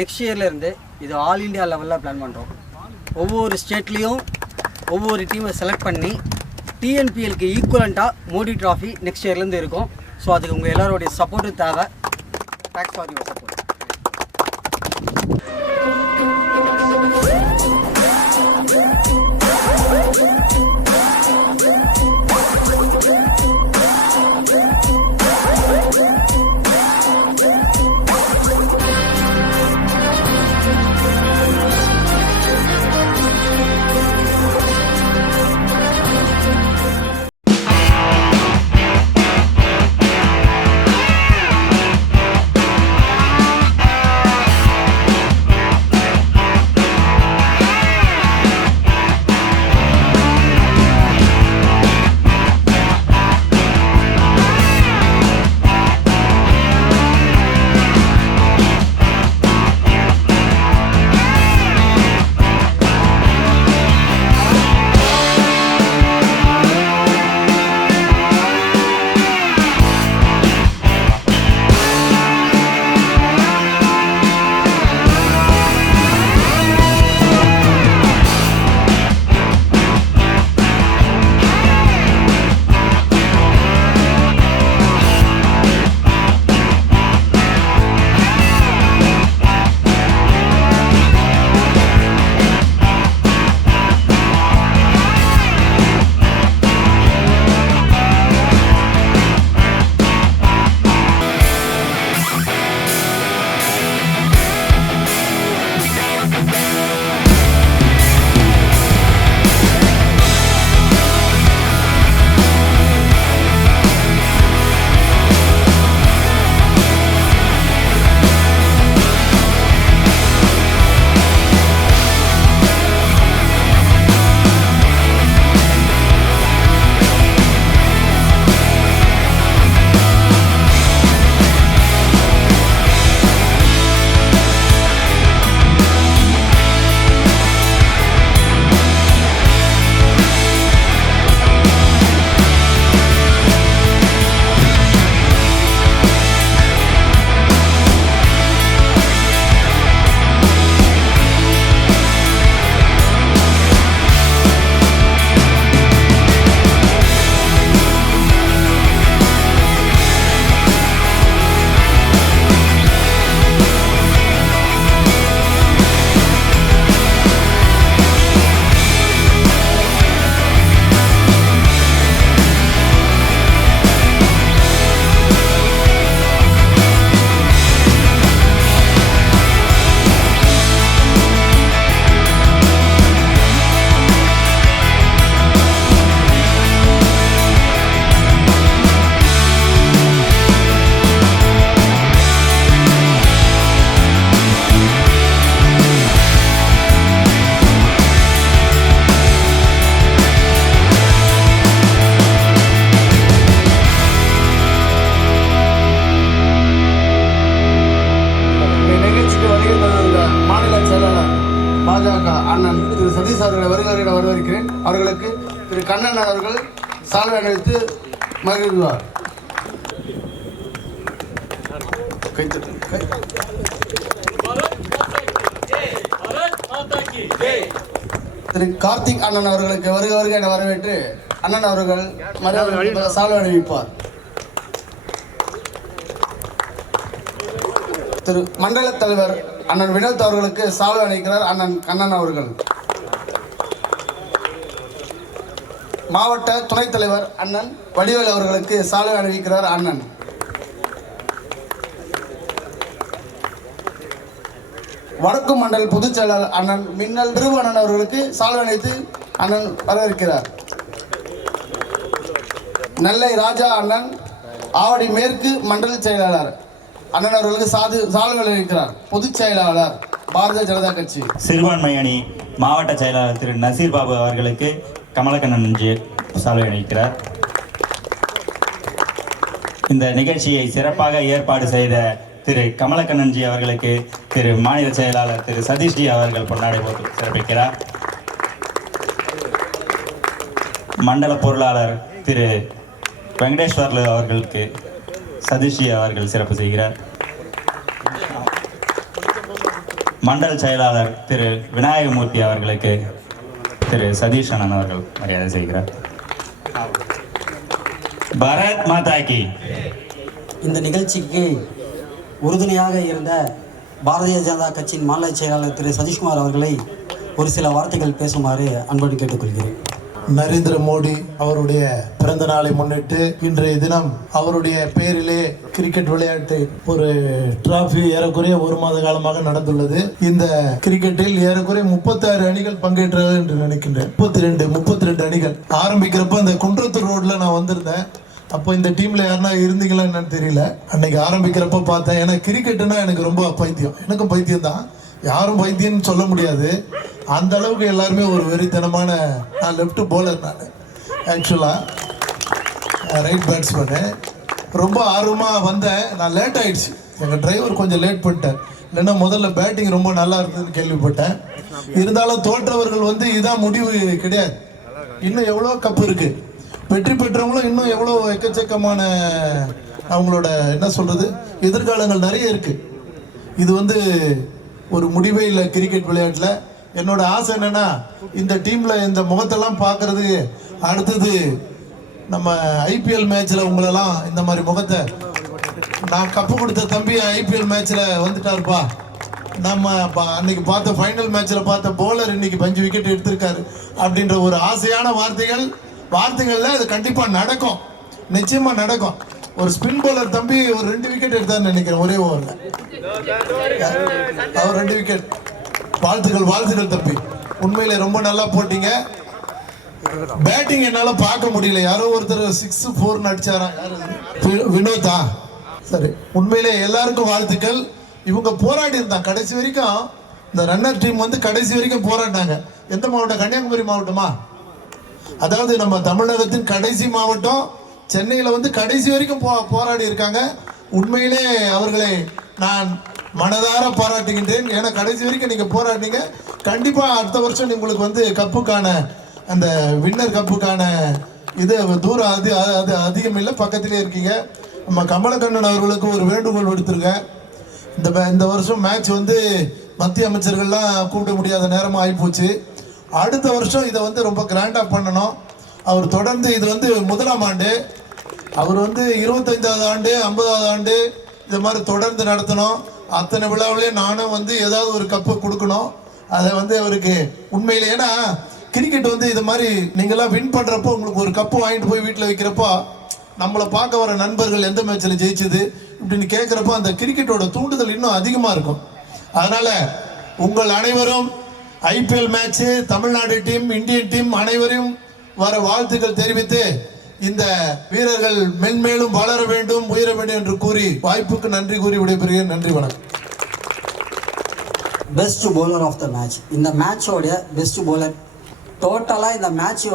Next இயர்லேருந்து இது all India லெவலில் plan பண்ணுறோம். ஒவ்வொரு ஸ்டேட்லேயும் ஒவ்வொரு டீமை செலக்ட் பண்ணி டிஎன்பிஎலுக்கு ஈக்குவலண்ட்டாக மோடி ட்ராஃபி நெக்ஸ்ட் இயர்லேருந்து இருக்கும். ஸோ அதுக்கு உங்கள் எல்லாரோடைய சப்போர்ட்டு தேவை. Thanks for your support. அண்ணன் திரு சதீஷ் அவர்களை வருகிறவர்களிடம் வரவேற்கிறேன். அவர்களுக்கு திரு கண்ணன் அவர்கள் சால்வை அணிவித்து மகிழ்வார். திரு கார்த்திக் அண்ணன் அவர்களுக்கு வருக என வரவேற்று அண்ணன் அவர்கள் சால்வை அணிவிப்பார். திரு மண்டல தலைவர் அண்ணன் வினோத் அவர்களுக்கு சால்வை அணிவிக்கிறார் அண்ணன் கண்ணன் அவர்கள். மாவட்ட துணைத் தலைவர் அண்ணன் வடிவேல் அவர்களுக்கு சால்வை அணிவிக்கிறார் அண்ணன். வடக்கு மண்டல பொதுச் செயலாளர் அண்ணன் மின்னல் திருவண்ணன் அவர்களுக்கு சால்வை அணிவித்து அண்ணன் வரவேற்கிறார். நெல்லை ராஜா அண்ணன் ஆவடி மேற்கு மண்டல செயலாளர் அண்ணன் அவர்களுக்கு சால்வை அணிவிக்கிறார். பொதுச் செயலாளர் பாரதிய ஜனதா கட்சி. சிறுபான்மை அணி மாவட்ட செயலாளர் திரு நசீர் பாபு அவர்களுக்கு கமலக்கண்ணன் சால்வை அணிவிக்கிறார். இந்த நிகழ்ச்சியை சிறப்பாக ஏற்பாடு செய்த திரு கமலக்கண்ணன்ஜி அவர்களுக்கு திரு மாநில செயலாளர் திரு சதீஷ்ஜி அவர்கள் பொன்னாடை போட்டு சிறப்பிக்கிறார். மண்டல பொருளாளர் திரு வெங்கடேஸ்வர்லு அவர்களுக்கு சதீஷ்ஜி அவர்கள் சிறப்பு செய்கிறார். மண்டல செயலாளர் திரு விநாயகமூர்த்தி அவர்களுக்கு திரு சதீஷ் அண்ணன் அவர்கள் மரியாதை செய்கிறார். பாரத் மாதா கி. இந்த நிகழ்ச்சிக்கு உறுதுணையாக இருந்த பாரதிய ஜனதா கட்சியின் மாநில செயலாளர் திரு சதீஷ்குமார் அவர்களை ஒரு சில வார்த்தைகள் பேசுமாறு அன்போடு கேட்டுக்கொள்கிறேன். நரேந்திர மோடி அவருடைய பிறந்த நாளை முன்னிட்டு இன்றைய தினம் அவருடைய பெயரிலே கிரிக்கெட் விளையாட்டு ஒரு டிராஃபி ஏறக்குறைய ஒரு மாத காலமாக நடந்துள்ளது. இந்த கிரிக்கெட்டில் ஏறக்குறைய 36 அணிகள் பங்கேற்றது என்று நினைக்கின்றேன். 32 அணிகள். ஆரம்பிக்கிறப்ப அந்த குன்றத்தூர் ரோட்ல நான் வந்திருந்தேன். அப்போ இந்த டீம்ல யாருன்னா இருந்தீங்களா என்னன்னு தெரியல. அன்னைக்கு ஆரம்பிக்கிறப்ப பார்த்தேன். ஏன்னா கிரிக்கெட்டுனா எனக்கு ரொம்ப பைத்தியம். எனக்கும் பைத்தியம் தான், யாரும் பைத்தியம்னு சொல்ல முடியாது. அந்த அளவுக்கு எல்லாருமே ஒரு வெறித்தனமான, நான் லெஃப்ட் போலர், நான் ஆக்சுவலாக ரைட் பேட்ஸ்மேனு. ரொம்ப ஆர்வமாக வந்தேன். நான் லேட் ஆயிடுச்சு, எங்கள் டிரைவர் கொஞ்சம் லேட் பண்ணிட்டார். இல்லைன்னா முதல்ல பேட்டிங் ரொம்ப நல்லா இருந்ததுன்னு கேள்விப்பட்டேன். இருந்தாலும் தோற்றவர்கள் இதான் முடிவு கிடையாது. இன்னும் எவ்வளோ கப்பு இருக்கு, வெற்றி பெற்றவங்களும் இன்னும் எவ்வளோ எக்கச்சக்கமான அவங்களோட என்ன சொல்றது எதிர்காலங்கள் நிறைய இருக்கு. இது ஒரு முடிவே இல்லை கிரிக்கெட் விளையாட்டில். என்னோட ஆசை என்னன்னா, இந்த டீம்ல இந்த முகத்தெல்லாம் பார்க்கறதுக்கு அடுத்தது நம்ம ஐபிஎல் மேட்ச்ல உங்களெல்லாம் இந்த மாதிரி முகத்தை, நான் கப்பு கொடுத்த தம்பி ஐபிஎல் மேட்ச்ல வந்துட்டாருப்பா, நம்ம அன்னைக்கு பார்த்த ஃபைனல் மேட்ச்ல பார்த்த போலர் இன்னைக்கு 5 விக்கெட் எடுத்திருக்காரு அப்படின்ற ஒரு ஆசையான வார்த்தைகள்ல அது கண்டிப்பா நடக்கும், நிச்சயமா நடக்கும். ஒரு ஸ்பின் போலர் தம்பி ஒரு 2 விக்கெட் எடுத்தான்னு நினைக்கிறேன் ஒரே ஓவர்ல. அவர் 2 விக்கெட். வாழ்த்துக்கள் தம்பி, உண்மையில ரொம்ப நல்லா போட்டீங்க. பேட்டிங் என்னால பார்க்க முடியல, யாரோ ஒருத்தர் 6-4 அடிச்சாரா, வினோதா. சரி, உண்மையிலே எல்லாருக்கும் வாழ்த்துக்கள். இவங்க போராடி இருந்தாங்க கடைசி வரைக்கும். இந்த ரன்னர் டீம் கடைசி வரைக்கும் போராடினாங்க. எந்த மாவட்டம்? கன்னியாகுமரி மாவட்டமா? அதாவது நம்ம தமிழகத்தின் கடைசி மாவட்டம் சென்னையில கடைசி வரைக்கும் போராடி இருக்காங்க. உண்மையிலே அவர்களை நான் மனதார பாராட்டுகின்றேன். ஏன்னா கடைசி வரைக்கும் நீங்க போராடினீங்க. கண்டிப்பா அடுத்த வருஷம் உங்களுக்கு கப்புக்கான அந்த வின்னர் கப்புக்கான இது தூரம் அது அதிகம் இல்லை, பக்கத்திலே இருக்கீங்க. நம்ம கமலக்கண்ணன் அவர்களுக்கு ஒரு வேண்டுகோள் விடுத்திருக்கேன். இந்த வருஷம் மேட்ச் மத்திய அமைச்சர்கள்லாம் கூப்பிட முடியாத நேரமாக ஆகிப்போச்சு. அடுத்த வருஷம் இதை ரொம்ப கிராண்டா பண்ணணும். அவர் தொடர்ந்து இது முதலாம் ஆண்டு, அவர் 25வது ஆண்டு 50வது ஆண்டு இது மாதிரி தொடர்ந்து நடத்தணும். அத்தனை விழாவிலே நானும் ஏதாவது ஒரு கப்பு கொடுக்கணும். அதை அவருக்கு உண்மையிலே, ஏன்னா கிரிக்கெட் இது மாதிரி நீங்களாம் வின் பண்றப்போ உங்களுக்கு ஒரு கப்பு வாங்கிட்டு போய் வீட்டில் வைக்கிறப்போ நம்மளை பார்க்க வர நண்பர்கள் எந்த மேட்ச்சில் ஜெயிச்சது இப்படின்னு கேட்குறப்போ அந்த கிரிக்கெட்டோட தூண்டுதல் இன்னும் அதிகமாக இருக்கும். அதனால உங்கள் அனைவரும் IPL match, Tamil Nadu team, Indian team அனைவரையும் வர வாழ்த்துக்கள் தெரிவித்து இந்த வீரர்கள் மென்மேலும் வளர வேண்டும், உயர வேண்டும் என்று கூறி வாய்ப்புக்கு நன்றி கூறி விடைபெறுகிறேன். நன்றி, வணக்கம். Best bowler of the match. இந்த மேட்சோட பெஸ்ட் பவுலர் டோட்டலாக இந்த மேட்ச்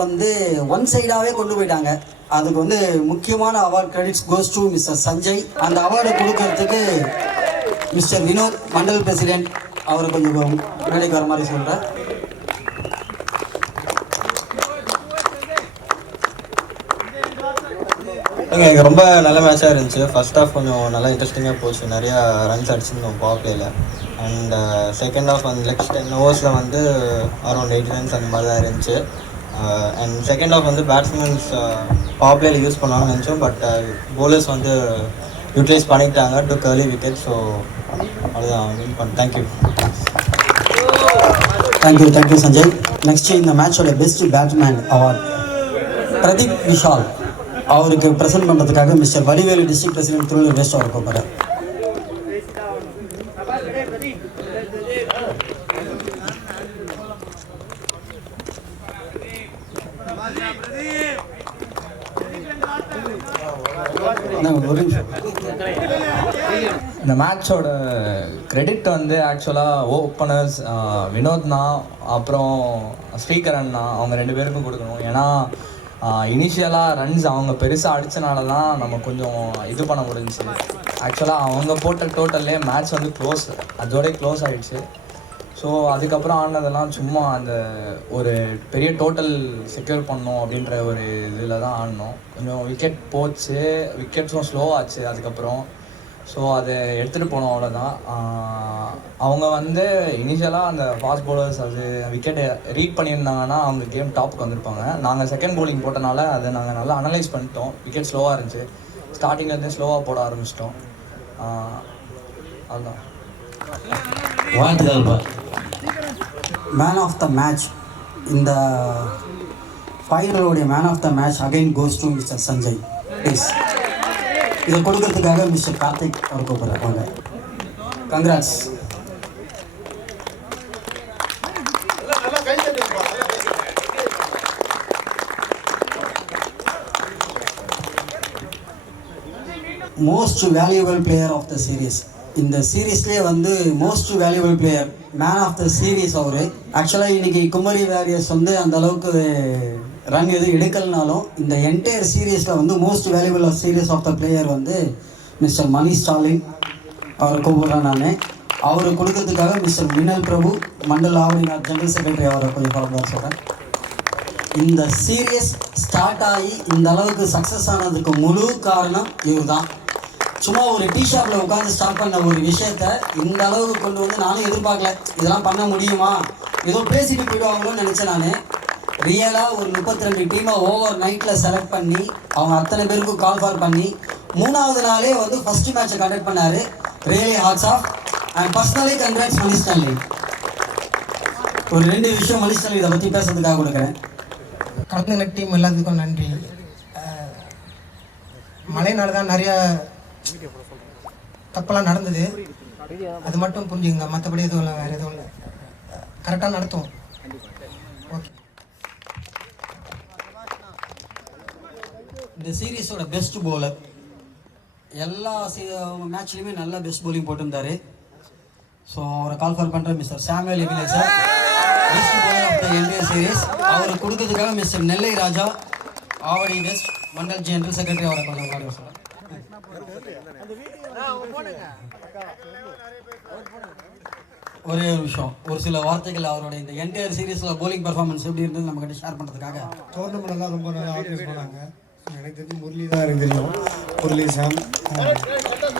ஒன் சைடாகவே கொண்டு போயிட்டாங்க. அதுக்கு முக்கியமான award credits cos to mister Sanjay. அந்த அவார்டை கொடுக்கறதுக்கு மிஸ்டர் வினோத், மண்டல் பிரசிடென்ட், அவரை கொஞ்சம் வேலைக்கு வர மாதிரி சொல்கிறேன். எனக்கு ரொம்ப நல்ல மேட்சாக இருந்துச்சு. ஃபர்ஸ்ட் ஹாஃப் கொஞ்சம் நல்லா இன்ட்ரெஸ்டிங்காக போச்சு, நிறையா ரன்ஸ் அடிச்சுருந்தோம் பவர் பிளேயில். அண்ட் செகண்ட் ஹாஃப் நெக்ஸ்ட் 10 ஓவர்ஸில் அரௌண்ட் 8 ரன்ஸ் அந்த மாதிரி தான் இருந்துச்சு. And second half batsmen power பிளேயில் யூஸ் பண்ணலாம்னு நினச்சோம். பட் போலர்ஸ் யூட்டிலைஸ் பண்ணிக்கிட்டாங்க டு கர்லி விக்கெட். ஸோ அதுதான் வின் பண்ண. தேங்க்யூ சஞ்சய். நெக்ஸ்ட் இந்த மேட்சோட best batsman award Pradeep Vishal அவருக்கு ப்ரெசென்ட் பண்ணுறதுக்காக mister Vadivelu district president Tiruvallur west அவர் கூப்பிட்றார். இந்த மேட்சோட கிரெடிட் ஆக்சுவலாக ஓப்பனர்ஸ் வினோத்னா அப்புறம் ஸ்ரீகரன்னா அவங்க 2 பேருக்கும் கொடுக்கணும். ஏன்னா இனிஷியலாக ரன்ஸ் அவங்க பெருசாக அடித்தனால தான் நம்ம கொஞ்சம் இது பண்ண முடிஞ்சிச்சு. ஆக்சுவலாக அவங்க போட்ட டோட்டல்லே மேட்ச் க்ளோஸ், அதோடய க்ளோஸ் ஆகிடுச்சு. ஸோ அதுக்கப்புறம் ஆடினதெல்லாம் சும்மா அந்த ஒரு பெரிய டோட்டல் செக்யூர் பண்ணோம் அப்படின்ற ஒரு இதில் தான் ஆடினோம். கொஞ்சம் விக்கெட் போச்சு, விக்கெட்ஸும் ஸ்லோ ஆச்சு. அதுக்கப்புறம் ஸோ அதை எடுத்துகிட்டு போனோம் அவ்வளோதான். அவங்க வந்து இனிஷியலாக அந்த ஃபாஸ்ட் பவுலர்ஸ் அது விக்கெட்டை ரீட் பண்ணியிருந்தாங்கன்னா அவங்க கேம் டாப்புக்கு வந்திருப்பாங்க. நாங்கள் செகண்ட் bowling போட்டனால அதை நாங்கள் நல்லா அனலைஸ் பண்ணிட்டோம். விக்கெட் ஸ்லோவாக இருந்துச்சு, ஸ்டார்டிங்லேருந்தே ஸ்லோவாக போட ஆரம்பிச்சிட்டோம். அதுதான். மேன் ஆஃப் த மேட்ச், இந்த ஃபைனலுடைய man of the match again goes to mister Sanjay. Please இதை கொடுக்கறதுக்காக மிஸ்டர் கார்த்திக் அவர் கூப்பிட்றாங்க. Congrats. Most valuable player of the series, இந்த சீரீஸ்லேயே வந்து most valuable player man of the series அவர். ஆக்சுவலாக இன்றைக்கி குமரி வாரியர்ஸ் வந்து அந்த அளவுக்கு ரன் எதுவும் எடுக்கலனாலும் இந்த என்டையர் சீரீஸில் வந்து most valuable of series of the player வந்து மிஸ்டர் மணி ஸ்டாலின் அவர் கூப்பிட்றேன் நான். அவர் கொடுக்கறதுக்காக mister Minnal Prabhu Mandal Avadi general secretary அவரை கொஞ்சம் ஃபாலோ சொல்கிறேன். இந்த சீரியஸ் ஸ்டார்ட் ஆகி இந்த அளவுக்கு சக்ஸஸ் ஆனதுக்கு முழு காரணம் இவர் தான். சும்மா ஒரு டீ ஷாப்பில் உட்காந்து ஸ்டார்ட் பண்ண ஒரு விஷயத்த இந்த அளவுக்கு கொண்டு வந்து நானும் எதிர்பார்க்கல. இதெல்லாம் பண்ண முடியுமா, ஏதோ பேசிட்டு போயிடுவாங்களோன்னு நினச்சேன். நான் ரியலாக ஒரு 32 டீமை ஓவர் நைட்டில் செலக்ட் பண்ணி அவங்க அத்தனை பேருக்கும் கால் ஃபார் பண்ணி 3வது நாளே வந்து ஃபஸ்ட்டு மேட்சை கண்டக்ட் பண்ணார். Really hats off and personally congrats Mani Stalin. ஒரு 2 விஷயம் மணி ஸ்டாலின் இதை பற்றி பேசுறதுக்காக கொடுக்குறேன். கலந்துன டீம் எல்லாத்துக்கும் நன்றி. மழைனால தான் நிறைய தப்பெல்லாம் நடந்தது, அது மட்டும் புரிஞ்சுங்க. மற்றபடி எதுவும் இல்லை, வேறு எதுவும் இல்லை. கரெக்டாக நடத்துவோம். ஓகே. இந்த சீரீஸோட பெஸ்ட் பவுலர் எல்லா மேட்ச்லையுமே நல்லா பெஸ்ட் பவுலிங் போட்டிருந்தாரு. ஸோ அவரை கால் ஃபார் பண்ணுற mister Samuel Ebilesar, best bowler of the entire series. அவரை கொடுக்கறதுக்காக mister Nellai Raja Avadi west mandal general secretary அவரை கொஞ்சம் முன்னாடி சொல்கிறேன். ஒரே ஒரு விஷயம், ஒரு சில வார்த்தைகள் அவரோட இந்த என்டையர் சீரீஸில் bowling பெர்ஃபார்மன்ஸ் எப்படி இருந்தது நம்ம கிட்ட ஷேர் பண்ணுறதுக்காக. டோர்னமெண்ட்லாம் ரொம்ப நல்லா ஆர்கனைஸ் பண்ணாங்க. எனக்கு தெரிஞ்சு முரளி தான் எனக்கு தெரியும், முரளி சாம்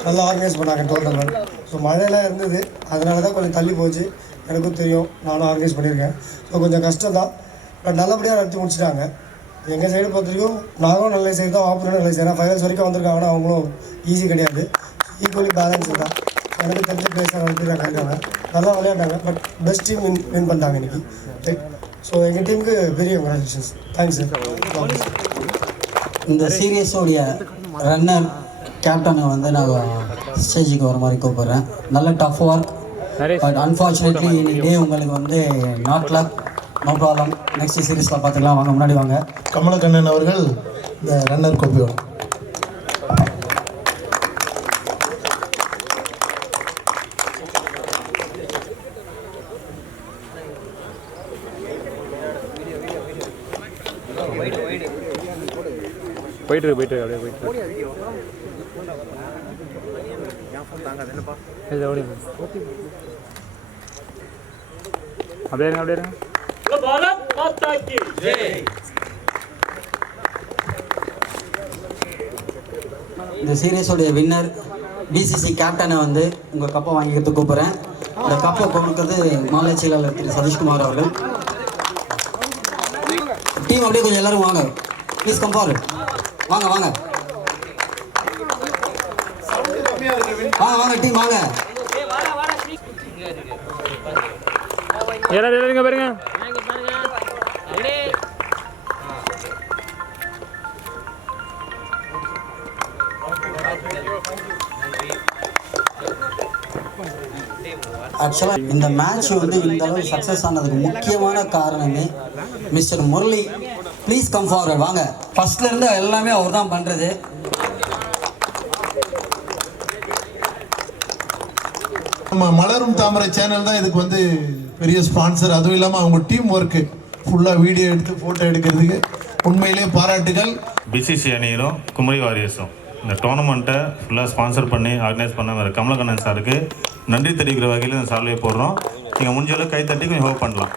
நல்லா ஆர்கனைஸ் பண்ணாங்க டோர்னமெண்ட். ஸோ மழையெல்லாம் இருந்தது, அதனால தான் கொஞ்சம் தள்ளி போச்சு. எனக்கும் தெரியும், நானும் ஆர்கனைஸ் பண்ணியிருக்கேன். ஸோ கொஞ்சம் கஷ்டம் தான், பட் நல்லபடியாக நடத்தி முடிச்சிட்டாங்க. எங்கள் சைடு பொறுத்த வரைக்கும் நாங்களும் நல்ல சைடு தான், ஆப்போனரும் நல்ல சைடு. ஃபைனல்ஸ் வரைக்கும் வந்திருக்காங்கன்னா அவங்களும் ஈஸி கிடையாது, ஈக்குவலி பேலன்ஸ் தான். எனக்கு தெரிஞ்ச பிளேஸாக நடத்திருக்காங்க, நல்லா விளையாண்டாங்க. பட் பெஸ்ட் டீம் வின் பண்ணிட்டாங்க இன்னைக்கு, ரைட்? ஸோ எங்கள் டீமுக்கு பெரிய கங்க்ராச்சுலேஷன்ஸ். Thanks sir. இந்த சீரியஸோடைய ரன்னர் கேப்டனை வந்து நான் ஸ்டேஜுக்கு வர மாதிரி கூப்பிட்றேன். நல்ல டஃப் ஒர்க், பட் அன்ஃபார்ச்சுனேட்லி இன்னைக்கு உங்களுக்கு வந்து not luck. No problem, next சீரீஸில் பார்த்துக்கலாம். வாங்க முன்னாடி வாங்க. கமலக்கண்ணன் அவர்கள் இந்த ரன்னர் கோப்பையோட. போயிட்டு அப்படியே போயிட்டு அப்படியே இருங்க. இந்த சீரியஸோடைய வின்னர் பிசிசி கேப்டனை வந்து உங்கள் கப்பை வாங்கிக்கிறதுக்கு கூப்பிட்றேன். இந்த கப்பை கொடுக்குறது மாநில செயலாளர் திரு சதீஷ்குமார் அவர்கள். டீம் அப்படியே கொஞ்சம் எல்லாரும் வாங்க, ப்ளீஸ் கம் ஃபார்வர்ட். வாங்க வாங்க வாங்க வாங்க டீம் வாங்க. பாருங்க. ஆக்சுவலாக இந்த மேட்ச் வந்து இந்த அளவு சக்ஸஸ் ஆனதுக்கு முக்கியமான காரணமே mister Murali. Please come forward வாங்க. ஃபர்ஸ்ட்ல இருந்து எல்லாமே அவர் தான் பண்ணுறது. நம்ம மலரும் தாமரை சேனல் தான் இதுக்கு வந்து பெரிய ஸ்பான்சர். அதுவும் இல்லாமல் அவங்க டீம் ஒர்க்கு ஃபுல்லாக வீடியோ எடுத்து ஃபோட்டோ எடுக்கிறதுக்கு உண்மையிலேயே பாராட்டுகள். பிசிசி அணியிலும் குமரி வாரியர்ஸும் இந்த டோர்னமெண்ட்டை ஃபுல்லாக ஸ்பான்சர் பண்ணி ஆர்கனைஸ் பண்ண கமலக்கண்ணன் சாருக்கு நன்றி தெரிவிக்கிற வகையில் இந்த சால்வையை போடுறோம். நீங்கள் முடிஞ்ச அளவுக்கு கை தட்டி கொஞ்சம் ஹோப் பண்ணலாம்.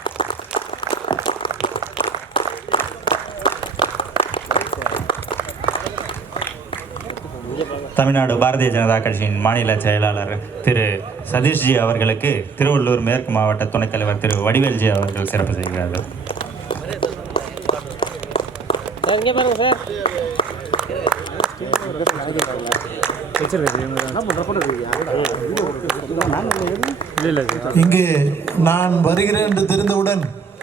தமிழ்நாடு பாரதிய ஜனதா கட்சியின் மாநில செயலாளர் திரு சதீஷ்ஜி அவர்களுக்கு திருவள்ளூர் மேற்கு மாவட்ட துணைத் தலைவர் திரு வடிவேல்ஜி அவர்கள் சிறப்பு செய்கிறார்கள். இங்கே நான் வருகிறேன் என்று தெரிந்தவுடன்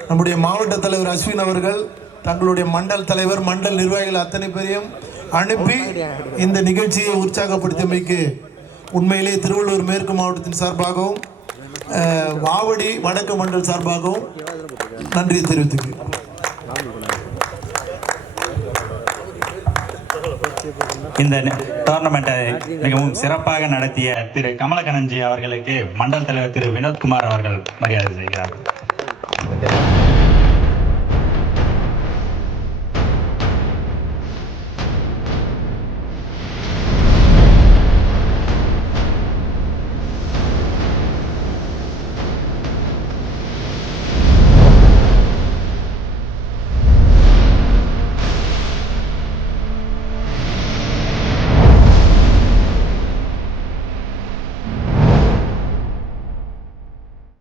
நம்முடைய மாவட்ட தலைவர் அஸ்வின் அவர்கள் தங்களுடைய மண்டல் தலைவர் மண்டல் நிர்வாகிகள் அத்தனை பேரையும் அனுப்பி இந்த நிகழ்ச்சியை உற்சாகப்படுத்தியமைக்கு உண்மையிலே திருவள்ளூர் மேற்கு மாவட்டத்தின் சார்பாகவும் வாவடி வடக்கு மண்டல் சார்பாகவும் நன்றி தெரிவித்துக்கிறேன். இந்த டோர்னமெண்ட்டை மிகவும் சிறப்பாக நடத்திய திரு கமலக்கண்ணன்ஜி அவர்களுக்கு மண்டல் தலைவர் திரு வினோத்குமார் அவர்கள் மரியாதை செய்கிறார்.